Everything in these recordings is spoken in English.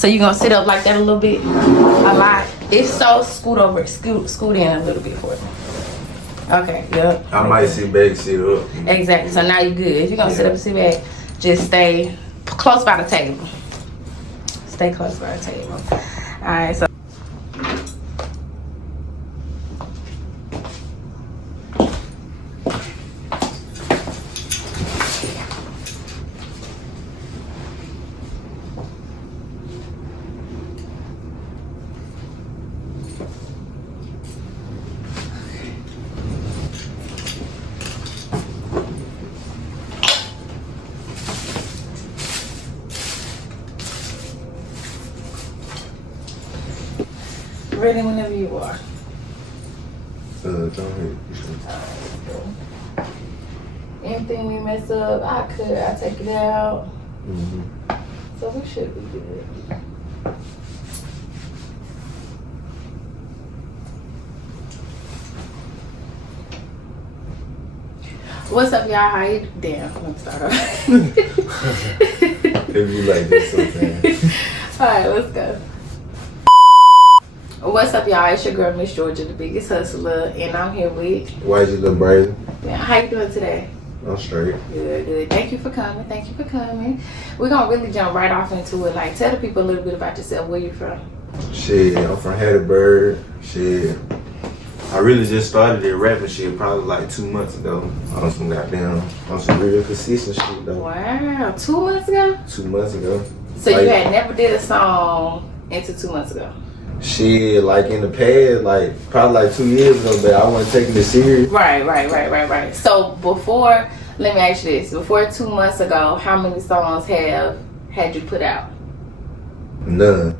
So you gonna sit up like that a little bit, a lot. If so, scoot in a little bit for me. Okay, yep. I might sit back, sit up. Exactly. So now you're good. If you're gonna sit up and sit back, just stay close by the table. Stay close by the table. All right. So. Ready whenever you are. Go ahead. Anything we mess up, I take it out. So we should be good. What's up, y'all? How you? Damn, I'm gonna start off. If you like this, okay. Alright, let's go. What's up, y'all? It's your girl, Miss Georgia, the biggest hustler, and I'm here with LIL BRAZY. Yeah, how you doing today? I'm straight. Good, good. Thank you for coming. Thank you for coming. We're gonna really jump right off into it. Like, tell the people a little bit about yourself. Where you from? Shit, I'm from Hattiesburg. Shit, I really just started that rapping shit probably like 2 months ago. On some real consistent shit though. Wow, 2 months ago? 2 months ago. So you had never did a song until 2 months ago? Shit, like in the past, like probably like 2 years ago, but I wasn't taking it serious. Right. So before, let me ask you this: before 2 months ago, how many songs had you put out? None.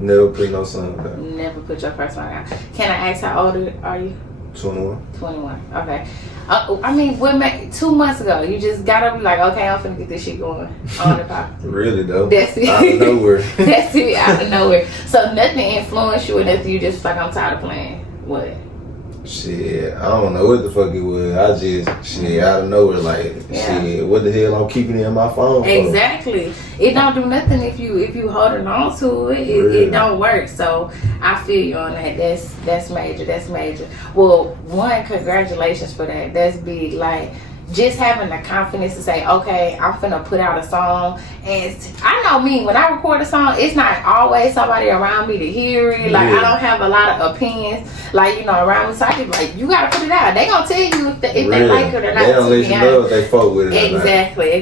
Never put no song out. Never put your first song out. Can I ask how old are you? 21. 21. Okay. I mean, 2 months ago, you just gotta be like, okay, I'm finna get this shit going on the pop. Really though? That's it. Out of nowhere. That's it, out of nowhere. So nothing influenced you or nothing, you just like, I'm tired of playing. What? Shit, I don't know what the fuck it was. I just, shit, out of nowhere, like, shit, what the hell I'm keeping it in my phone for? Exactly. It don't do nothing if you holding on to it. It don't work. So I feel you on that. That's major. Well, one, congratulations for that. That's big. Like, just having the confidence to say, okay, I'm finna put out a song. And I know me, when I record a song, it's not always somebody around me to hear it. Like, I don't have a lot of opinions, like, you know, around me. So I just like, you gotta put it out. They gonna tell you if they like it or not. They don't let you know if they fuck with it. Exactly.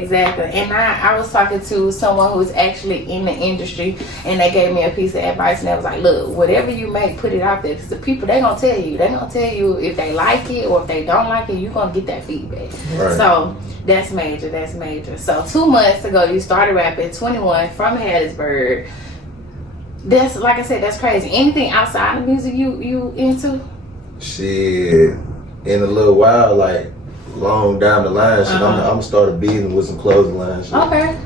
And I was talking to someone who's actually in the industry, and they gave me a piece of advice, and they was like, look, whatever you make, put it out there, because the people, they gonna tell you if they like it or if they don't like it, you gonna get that feedback. Right. So that's major. So 2 months ago, you started rapping, 21, from Hattiesburg. That's, like I said, that's crazy. Anything outside of music you into? Shit, in a little while, like long down the line, shit, I'm gonna start a business with some clothing line shit. Okay,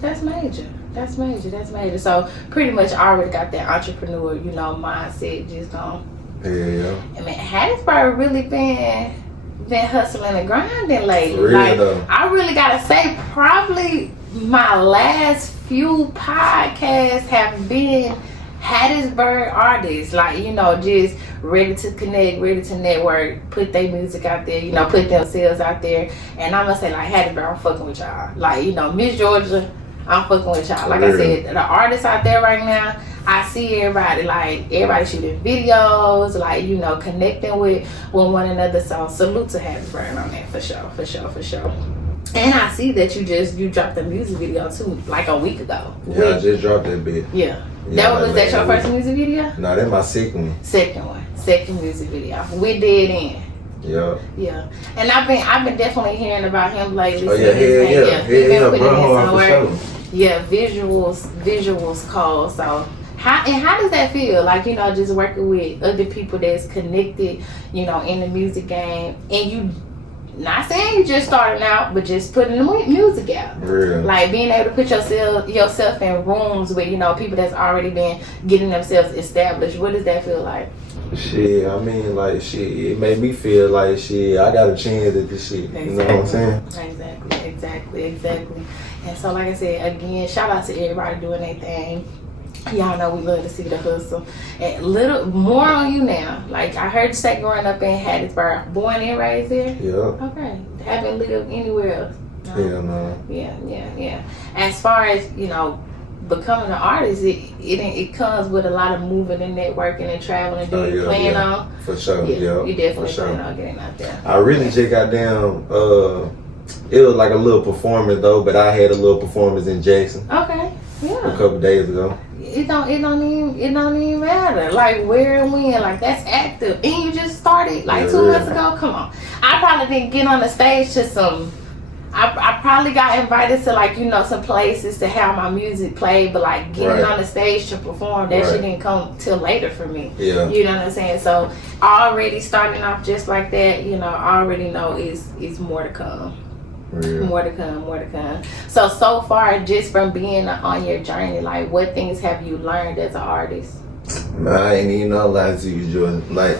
that's major. So pretty much I already got that entrepreneur, you know, mindset just on. Yeah. I mean, Hattiesburg really been hustling and grinding lately. For real, like, though. I really gotta say, probably my last few podcasts have been Hattiesburg artists, like, you know, just ready to connect, ready to network, put their music out there, you know, put themselves out there. And I'm gonna say, like, Hattiesburg, I'm fucking with y'all. Like, you know, Miss Georgia, I'm fucking with y'all. Like I said, the artists out there right now, I see everybody shooting videos, like, you know, connecting with one another. So salute to Hattiesburg on that, for sure. And I see that you dropped a music video too, like a week ago. Yeah, I just dropped that bit. Yeah. Was that your first music video? No, that's my second one. Second music video. We Dead End. Yeah. And I've been definitely hearing about him lately. Oh yeah, been putting in some work. Yeah, visuals cold. So how does that feel? Like, you know, just working with other people that's connected, you know, in the music game, and you, not saying you just starting out, but just putting the music out. Real. Like, being able to put yourself in rooms with, you know, people that's already been getting themselves established. What does that feel like? Shit, I mean, like, shit, it made me feel like, shit, I got a chance at this shit. Exactly. You know what I'm saying? Exactly. And so, like I said, again, shout out to everybody doing their thing. Y'all know we love to see the hustle. And little more on you now. Like I heard you say growing up in Hattiesburg, born and raised there? Yeah. Okay. Haven't lived anywhere else? No. Hell no. Yeah. As far as, you know, becoming an artist, it comes with a lot of moving and networking and traveling. Do you plan on? For sure, yeah. You definitely for plan sure. on getting out there. I really just got down, it was like a little performance though, but I had a little performance in Jackson. Okay. Yeah. A couple days ago. It don't even matter. Like where and when. Like that's active. And you just started like 2 months ago. Come on. I probably didn't get on the stage to some. I probably got invited to like, you know, some places to have my music played, but like getting on the stage to perform, that shit didn't come till later for me. Yeah. You know what I'm saying? So already starting off just like that, you know, I already know it's more to come. Yeah. More to come. So far, just from being on your journey, like what things have you learned as an artist? Man, I ain't even gonna lie to you, Jordan. Like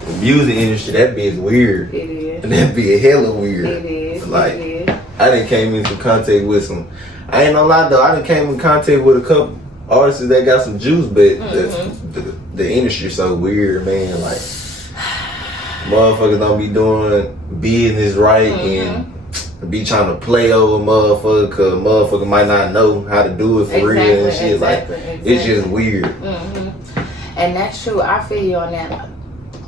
the music industry, that be weird. It is. That be hella weird. It is. Like it is. I done came into contact with some. I ain't gonna lie though. I done came in contact with a couple artists that got some juice, but the industry so weird, man. Like motherfuckers don't be doing business right and be trying to play over motherfucker cause motherfucker might not know how to do it for real and shit. It's just weird. And that's true. I feel you on that.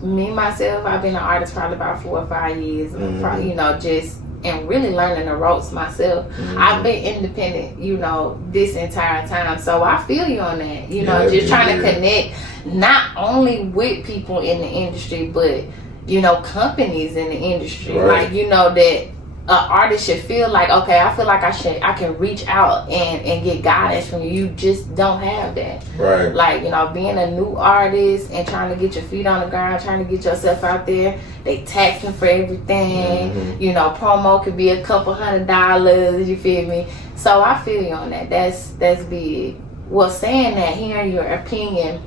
Me myself, I've been an artist probably about 4 or 5 years. Probably, you know, just and really learning the ropes myself. I've been independent, you know, this entire time. So I feel you on that. You know, just trying to connect not only with people in the industry, but you know, companies in the industry. Like, you know, that an artist should feel like, okay, I feel like I can reach out and get guidance from you. You just don't have that. Right. Like, you know, being a new artist and trying to get your feet on the ground, trying to get yourself out there, they taxing for everything. You know, promo could be a couple $100, you feel me? So I feel you on that. That's big. Well, saying that, hearing your opinion,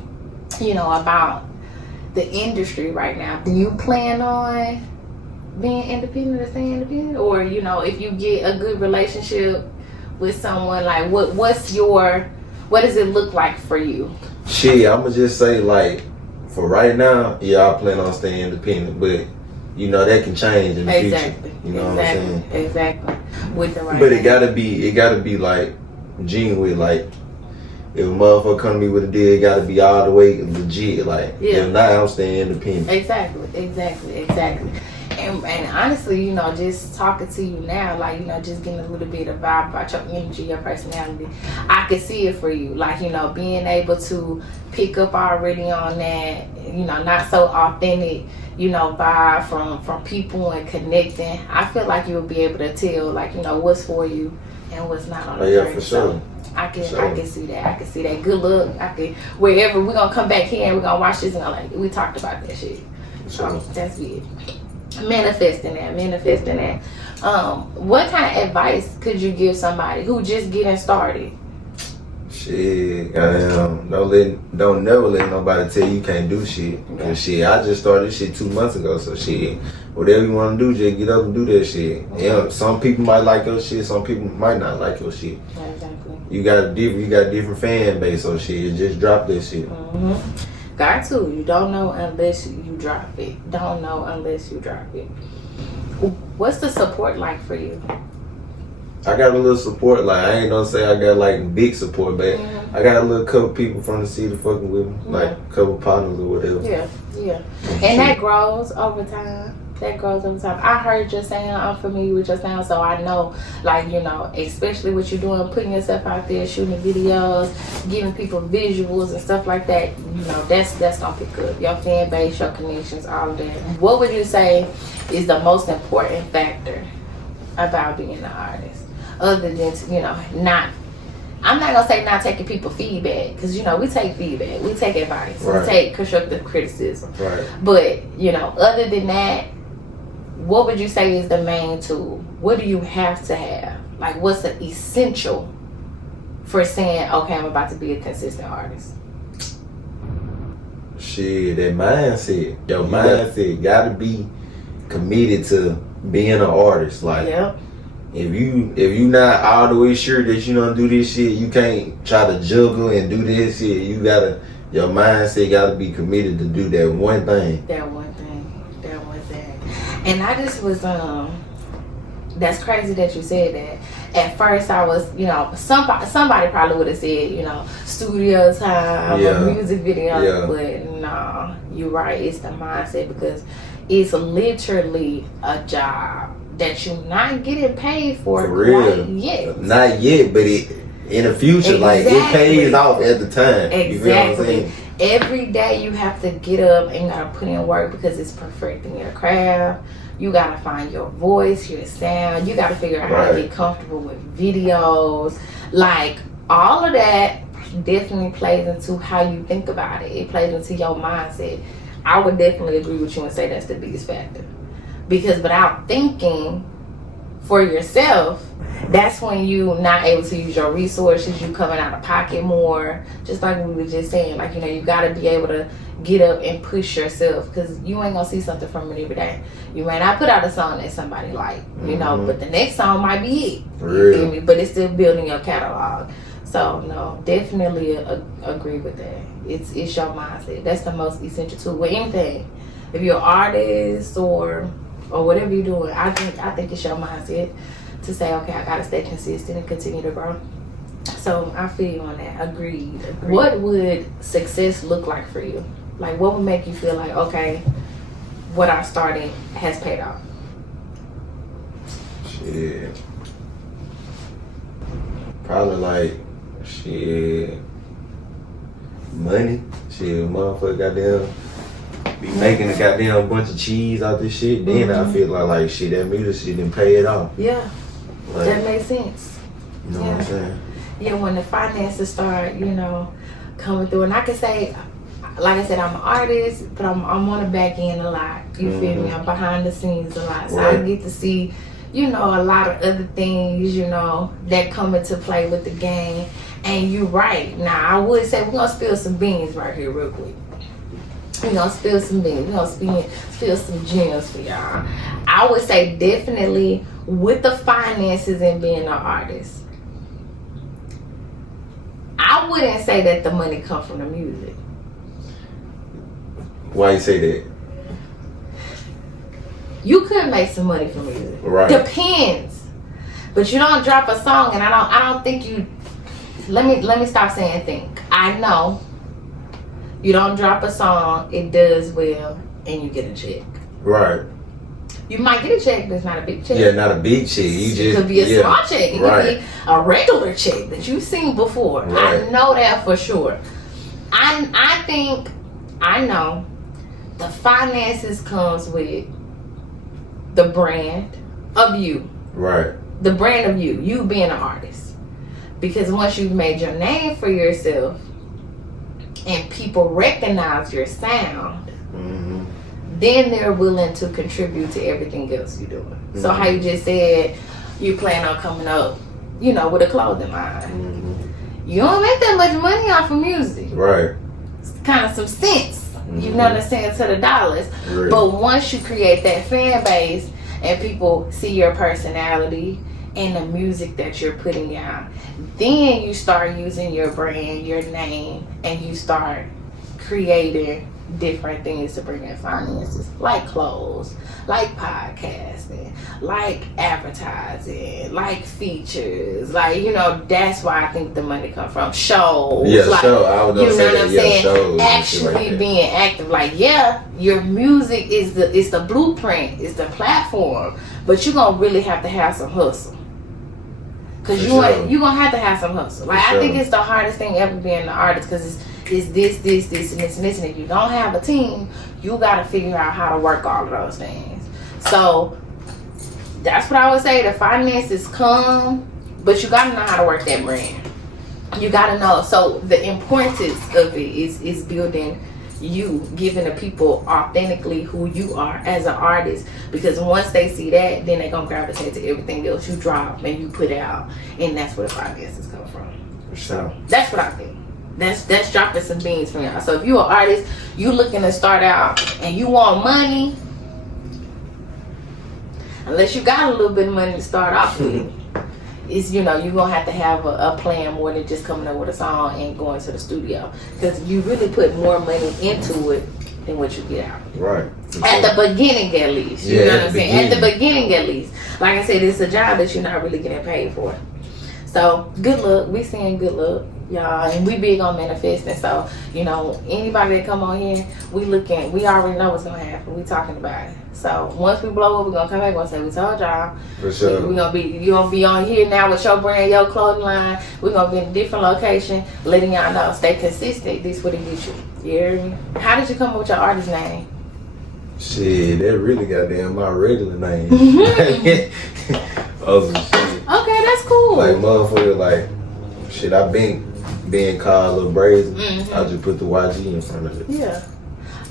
you know, about the industry right now, do you plan on being independent or staying independent? Or, you know, if you get a good relationship with someone, like what does it look like for you? Shit, I'ma just say, like, for right now, yeah, I plan on staying independent, but you know that can change in the future. You know what I'm saying? Exactly. With the right. But it gotta be like genuine. Like if a motherfucker come to me with a deal, it gotta be all the way legit. Like if not, I'm staying independent. Exactly. And honestly, you know, just talking to you now, like, you know, just getting a little bit of vibe about your energy, your personality, I can see it for you. Like, you know, being able to pick up already on that, you know, not so authentic, you know, vibe from people and connecting. I feel like you'll be able to tell, like, you know, what's for you and what's not on the journey. For sure. So I can see that. Good luck. Wherever we're gonna come back here and we're gonna watch this and like we talked about that shit. So that's it. Manifesting that. What kind of advice could you give somebody who just getting started? Shit, don't never let nobody tell you can't do shit. Cause shit, I just started this shit 2 months ago. So shit, whatever you want to do, just get up and do that shit. Yeah, some people might like your shit, some people might not like your shit. Exactly. You got different fan base, so shit, just drop that shit. Got to. You don't know unless you drop it. What's the support like for you? I got a little support. Like, I ain't gonna say I got like big support, but I got a little couple people from the city fucking with me, like a couple partners or whatever. Yeah. And that grows over time. I heard your sound. I'm familiar with your sound, so I know, like, you know, especially what you're doing, putting yourself out there, shooting videos, giving people visuals and stuff like that. You know, that's gonna pick up your fan base, your connections, all of that. What would you say is the most important factor about being an artist, other than, you know, I'm not gonna say not taking people feedback, because, you know, we take feedback, we take advice, we take constructive criticism. But, you know, other than that, what would you say is the main tool? What do you have to have? Like, what's the essential for saying, okay, I'm about to be a consistent artist? Shit, that mindset. Your mindset gotta be committed to being an artist. Like, if you not all the way sure that you don't do this shit, you can't try to juggle and do this shit. You gotta, your mindset gotta be committed to do that one thing. That one thing. And I just was that's crazy that you said that. At first I was, you know, somebody probably would have said, you know, studio time or music video, but no, you're right, it's the mindset, because it's literally a job that you're not getting paid for real. yet. Not yet, but in the future, like it pays off at the time. Exactly. You feel what I'm saying? Every day you have to get up and gotta put in work, because it's perfecting your craft. You gotta find your voice, your sound. You gotta figure out how to get comfortable with videos. Like, all of that definitely plays into how you think about it. It plays into your mindset. I would definitely agree with you and say that's the biggest factor. Because without thinking for yourself, that's when you not able to use your resources. You coming out of pocket more. Just like we were just saying, like, you know, you gotta be able to get up and push yourself, because you ain't gonna see something from it every day. You may not put out a song that somebody like, you know, but the next song might be it. You feel me? But it's still building your catalog. So no, definitely agree with that. It's your mindset. That's the most essential tool with anything. If you're an artist or whatever you're doing, I think it's your mindset to say, okay, I gotta stay consistent and continue to grow. So I feel you on that. Agreed. What would success look like for you? Like, what would make you feel like, okay, what I started has paid off? Shit. Probably like, shit, money. Shit, motherfucker goddamn be making a goddamn bunch of cheese out this shit. Then I feel like shit, that music shit didn't pay it off. Yeah, like, that makes sense. You know what I'm saying? Yeah, when the finances start, you know, coming through. And I can say, like I said, I'm an artist, but I'm on the back end a lot. You feel me? I'm behind the scenes a lot. So I get to see, you know, a lot of other things, you know, that come into play with the game. And you're right. Now, I would say we're going to spill some beans right here real quick. We're going to spill some beans. We're going to spill some gems for y'all. I would say definitely with the finances and being an artist, I wouldn't say that the money comes from the music. Why you say that? You could make some money from music. Right. Depends. But you don't drop a song, and I don't think you. Let me stop saying think. I know you don't drop a song, it does well, and you get a check. Right. You might get a check, but it's not a big check. Yeah, not a big check. It could be a small check. It could be a regular check that you've seen before. Right. I know that for sure. I know the finances comes with the brand of you. Right. The brand of you being an artist. Because once you've made your name for yourself and people recognize your sound, then they're willing to contribute to everything else you're doing. So how you just said you plan on coming up, you know, with a clothing line. You don't make that much money off of music. Right. It's kind of some sense. You know what I'm saying, to the dollars. Right. But once you create that fan base and people see your personality and the music that you're putting out, then you start using your brand, your name, and you start creating different things to bring in finances, like clothes, like podcasting, like advertising, like features, like, you know, that's why I think the money come from shows. Yeah, like, show. I was you know what I'm saying? Shows, actually like being active. Like, yeah, your music is the blueprint, is the platform, but you're gonna really have to have some hustle. Cause you're gonna have to have some hustle. Like, I think it's the hardest thing ever being an artist, because it's this, and this, and this. And if you don't have a team, you gotta figure out how to work all of those things. So that's what I would say. The finances come, but you gotta know how to work that brand. You gotta know. So the importance of it is building you, giving the people authentically who you are as an artist, because once they see that, then they're gonna gravitate to everything else you drop and you put out, and that's where the finances come from. So that's what I think. That's dropping some beans from y'all. So if you're an artist, you looking to start out and you want money, unless you got a little bit of money to start off with. It's, you know, you're gonna have to have a plan more than just coming up with a song and going to the studio, because you really put more money into it than what you get out. Right. At the beginning, at least. You know what I'm saying? At the beginning, at least. Like I said, it's a job that you're not really getting paid for. So good luck. We saying good luck, y'all, and we big on manifesting. So, you know, anybody that come on here, we already know what's gonna happen. We talking about it. So once we blow up, we're gonna come back and say we told y'all. For sure. You gonna be on here now with your brand, your clothing line. We're gonna be in a different location, letting y'all know. Stay consistent. This what it gets you. You hear me? How did you come up with your artist name? Shit, that really goddamn my regular name. Other shit. Okay, that's cool. Like motherfucker, like shit. I been being called LIL BRAZY. I just put the YG in front of it. Yeah,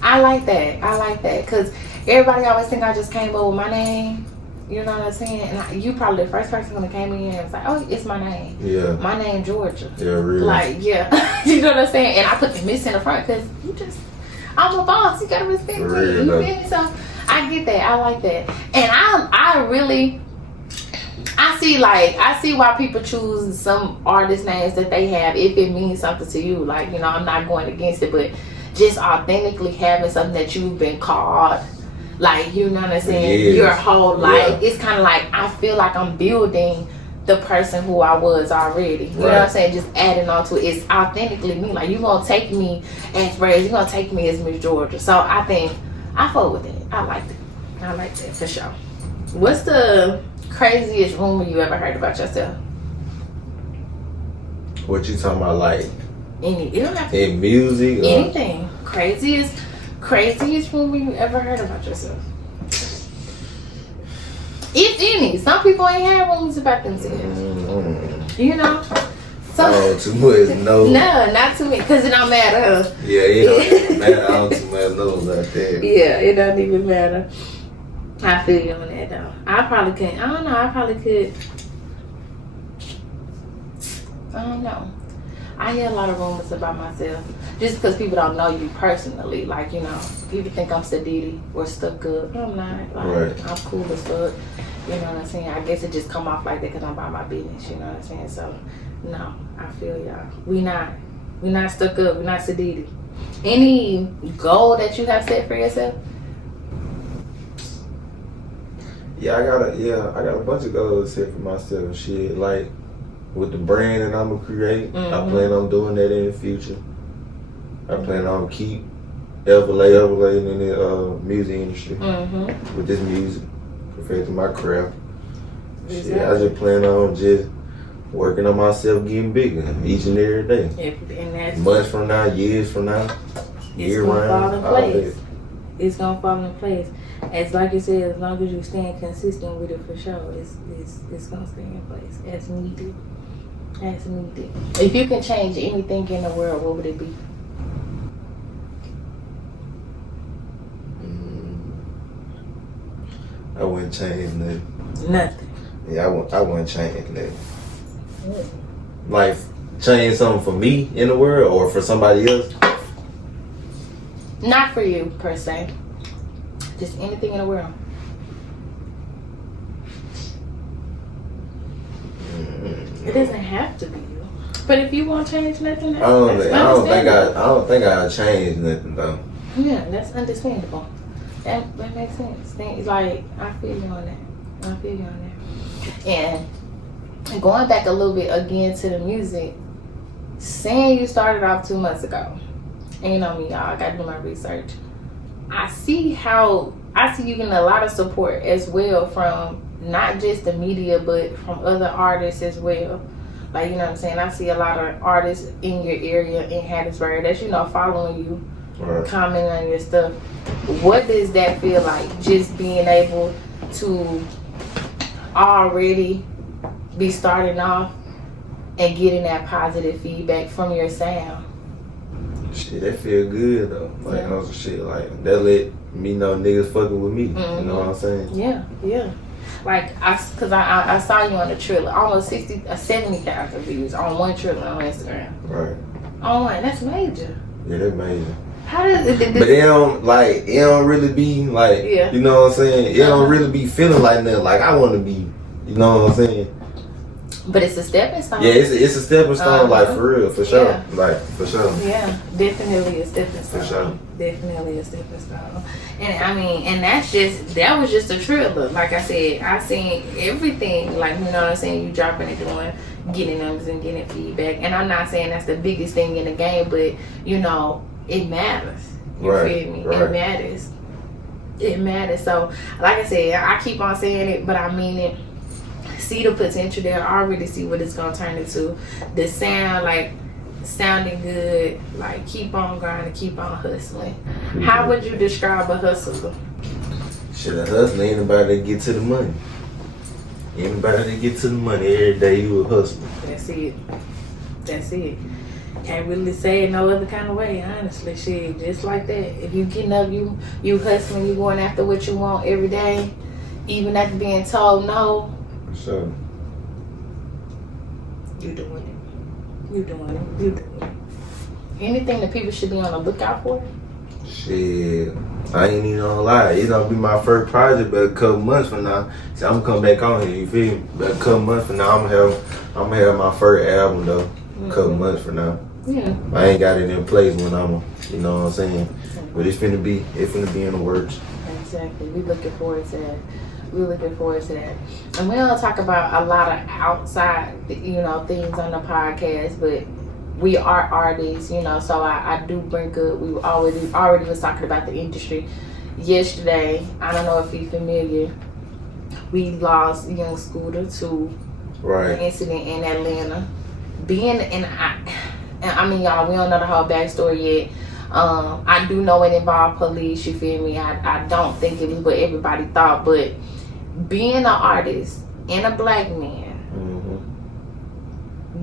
I like that because everybody always think I just came up with my name. You know what I'm saying? And you probably the first person when came in and was like, "Oh, it's my name." Yeah. My name Georgia. Yeah, really. Like, yeah, you know what I'm saying? And I put the Miss in the front because I'm a boss. You gotta respect me. You feel me? So I get that. I like that, and I really. I see why people choose some artist names that they have if it means something to you. Like, you know, I'm not going against it, but just authentically having something that you've been called, like, you know what I'm saying, your whole life. It's kind of like I feel like I'm building the person who I was already. You know what I'm saying? Just adding on to it. It's authentically me. Like, you're going to take me as Brazy. You're going to take me as Miss Georgia. So I think I fuck with it. I like it. I like that for sure. What's the craziest rumor you ever heard about yourself? What you talking about, like It don't have to in music? anything. Craziest rumor you ever heard about yourself? If any. Some people ain't had rumors about themselves. You know? So, too much, no. No, not too many, because it don't matter. Yeah, it don't matter. I don't too much know like that. Yeah, it don't even matter. I feel you on that though. I probably couldn't. I don't know. I probably could. I don't know. I hear a lot of rumors about myself just because people don't know you personally. Like, you know, people think I'm sadidi or stuck up. I'm not. Like, I'm cool as fuck. You know what I'm saying? I guess it just come off like that because I'm about my business. You know what I'm saying? So, no, I feel y'all. We not stuck up. We not sadidi. Any goal that you have set for yourself? Yeah, I got a bunch of goals set for myself. Shit, like with the brand that I'm gonna create, I plan on doing that in the future. I plan on keep elevating in the music industry with this music, perfecting my craft. Exactly. Shit, I just plan on just working on myself, getting bigger each and every day. And that's months from now, years from now, year round, all that. It's gonna fall in place. As like you said, as long as you stand consistent with it for sure, it's gonna stay in place as needed. As needed. If you can change anything in the world, what would it be? I wouldn't change nothing. Nothing. Yeah, I wouldn't change nothing. Like change something for me in the world or for somebody else? Not for you per se. Just anything in the world. It doesn't have to be you. But if you won't change nothing, I don't think I'll change nothing though. Yeah, that's understandable. That makes sense. Like, I feel you on that. And going back a little bit again to the music, saying you started off 2 months ago. And you know me, y'all, I gotta do my research. I see you getting a lot of support as well from not just the media, but from other artists as well. Like, you know what I'm saying? I see a lot of artists in your area in Hattiesburg that's, you know, following you, commenting on your stuff. What does that feel like? Just being able to already be starting off and getting that positive feedback from your sound. Shit, that feel good though. Like, on some shit, like, that let me know niggas fucking with me. You know what I'm saying? Yeah. Like, cause I saw you on the trailer, almost 70,000 views on one trailer on Instagram. Right. Oh, that's major. Yeah, that's major. How does it? But it don't really be like, Yeah. you know what I'm saying? It don't really be feeling like nothing. Like I want to be, you know what I'm saying? But it's a stepping stone. Yeah, it's a stepping stone, like for real, for sure. Yeah. Like for sure. Yeah, definitely a stepping stone. For sure. Definitely a stepping stone. And I mean, and that was just a trailer. Like I said, I seen everything. Like, you know what I'm saying? You dropping it, doing, getting numbers and getting feedback. And I'm not saying that's the biggest thing in the game, but you know, it matters. You feel me? Right. It matters. It matters. So, like I said, I keep on saying it, but I mean it. See the potential there. I already see what it's gonna turn into. The sound, like sounding good. Like keep on grinding, keep on hustling. How would you describe a hustler? Shit, a hustler, anybody that get to the money. Anybody that get to the money every day, you a hustler. That's it. That's it. Can't really say it no other kind of way, honestly. Shit, just like that. If you getting up, you hustling, you going after what you want every day, even after being told no. So You doing it. You doing it. You doing it. Anything that people should be on the lookout for? shit, I ain't even gonna lie. It's gonna be my first project, but a couple months from now, see, I'm gonna come back on here. You feel me? But a couple months from now, I'm gonna have my first album though. A couple months from now. Yeah. I ain't got it in place when you know what I'm saying. But it's finna be in the works. Exactly. We looking forward to that. We're looking forward to that. And we don't talk about a lot of outside, you know, things on the podcast, but we are artists, you know, so I do bring up, we already was talking about the industry. Yesterday, I don't know if you're familiar, we lost young Scooter to an incident in Atlanta. I mean, y'all, we don't know the whole backstory yet. I do know it involved police, you feel me? I don't think it was what everybody thought, but being an artist and a black man,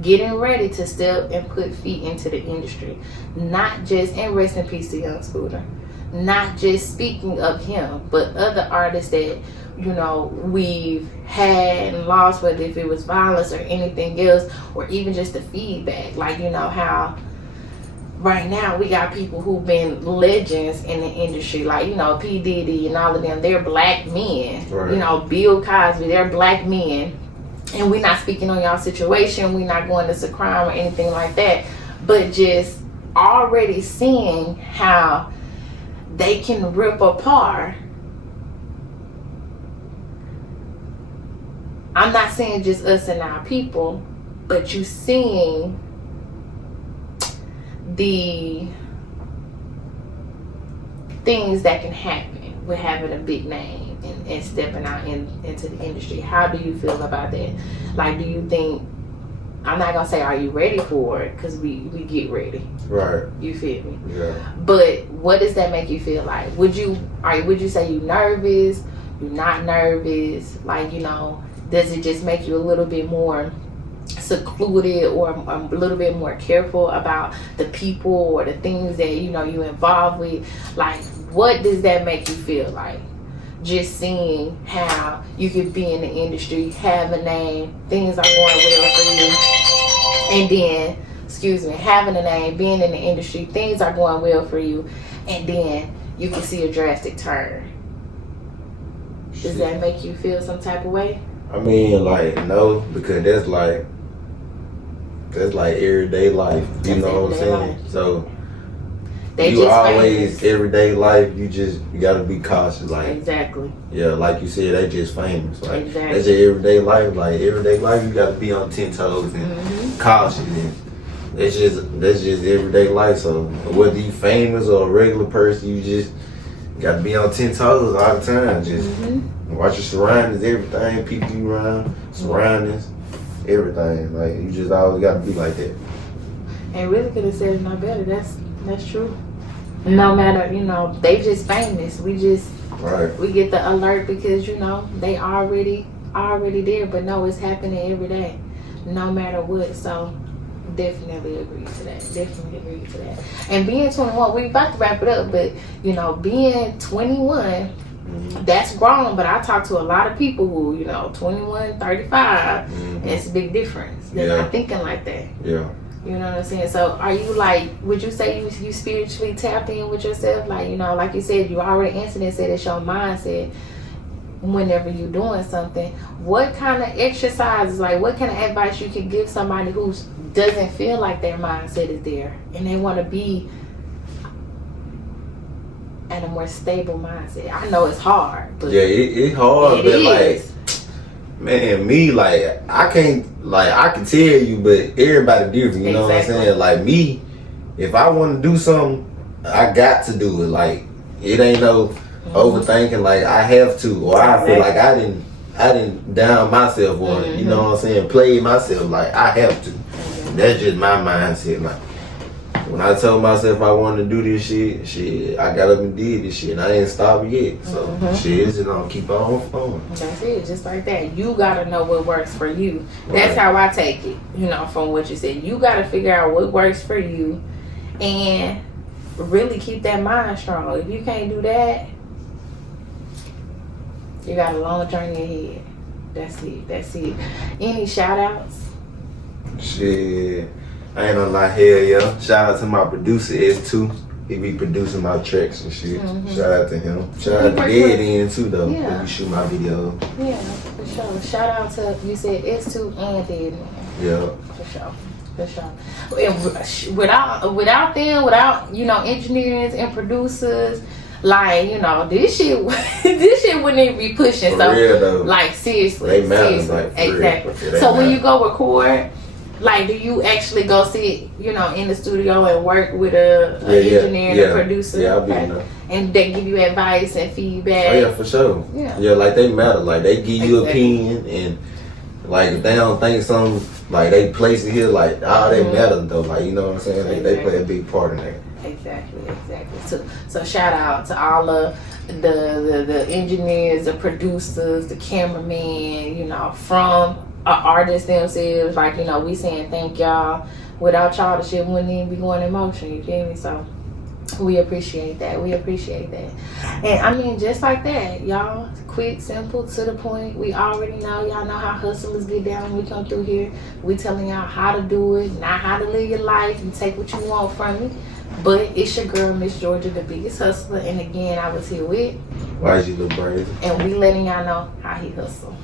getting ready to step and put feet into the industry, not just, and rest in peace to Young Scooter, not just speaking of him, but other artists that, you know, we've had and lost, whether if it was violence or anything else, or even just the feedback. Like, you know, how right now we got people who've been legends in the industry, like, you know, P. Diddy and all of them, they're black men. You know, Bill Cosby, they're black men. And we're not speaking on y'all situation, we're not going to crime or anything like that, but just already seeing how they can rip apart. I'm not saying just us and our people, but you seeing the things that can happen with having a big name and stepping out into the industry. How do you feel about that? Like, do you think, I'm not gonna say are you ready for it, because we get ready. Right. You feel me? Yeah. But what does that make you feel like? Would you say you nervous? You're not nervous? Like, you know, does it just make you a little bit more secluded or a little bit more careful about the people or the things that, you know, you involved with? Like, what does that make you feel like? Just seeing how you could be in the industry, have a name, things are going well for you, and then, having a name, being in the industry, things are going well for you, and then you can see a drastic turn. Does that make you feel some type of way? I mean, like, no, because that's like everyday life. You know what I'm saying? So you always everyday life. You gotta be cautious. Like, exactly. Yeah, like you said, they just famous. Like, exactly. That's your everyday life. Like, everyday life, you gotta be on 10 toes and cautious. And that's just everyday life. So whether you famous or a regular person, you just gotta be on 10 toes all the time. Just watch your surroundings, everything, people you around, surroundings, everything. Like, you just always gotta be like that. And really could have said it not better. That's true. No matter, you know, they just famous. We get the alert because, you know, they already there. But no, it's happening every day, no matter what. So definitely agree to that. And being 21, we about to wrap it up, but, you know, being 21, that's grown. But I talk to a lot of people who, you know, 21, 35, it's a big difference. They're not thinking like that. Yeah. You know what I'm saying? So are you like, would you say you spiritually tapped in with yourself? Like, you know, like you said, you already answered and said it's your mindset whenever you're doing something. What kind of exercises, like what kind of advice you could give somebody who doesn't feel like their mindset is there and they want to be at a more stable mindset? I know it's hard, but yeah, it's hard, it but is. like, man, me, like, I can't, like, I can tell you, but everybody different, you know what I'm Exactly. saying? Like, me, if I want to do something, I got to do it. Like, it ain't no overthinking, like, I have to, or I feel like I didn't down myself, or, you know what I'm saying, play myself, like, I have to. That's just my mindset. Like, when I told myself I wanted to do this shit, I got up and did this shit, and I ain't stopped yet. So, shit, it's just gonna keep on flowing. That's it, just like that. You gotta know what works for you. That's how I take it, you know, from what you said. You gotta figure out what works for you and really keep that mind strong. If you can't do that, you got a long journey ahead. That's it. Any shout outs? Shit, I ain't gonna lie, hell yeah. Shout out to my producer S2. He be producing my tracks and shit. Shout out to him. Shout out to Dead End too though. Yeah. He be shoot my video. Yeah, for sure. Shout out to, you said S2 and Dead End. Yeah. For sure. And without them, without, you know, engineers and producers, like, you know, this shit wouldn't even be pushing. For so real though. like seriously. They matter, seriously. like, for exactly. real. Yeah, So when matter. you go record, like, do you actually go sit, you know, in the studio and work with a engineer and a producer? Yeah, I be in there. And they give you advice and feedback. Oh yeah, for sure. Yeah, like they matter. Like they give you opinion, and like if they don't think something, like they place it here, like all they matter though. Like, you know what I'm saying? They play a big part in that. Exactly. So shout out to all of the engineers, the producers, the cameramen, you know, from artists themselves. Like, you know, we saying thank y'all. Without y'all, the shit wouldn't even be going in motion. You feel me? So we appreciate that. And I mean, just like that, y'all, quick, simple, to the point. We already know, y'all know how hustlers get down when we come through here. We telling y'all how to do it, not how to live your life. You take what you want from it. But it's your girl, Miss Georgia, the biggest hustler. And again, I was here with LIL BRAZY. And we letting y'all know how he hustle.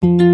Thank you.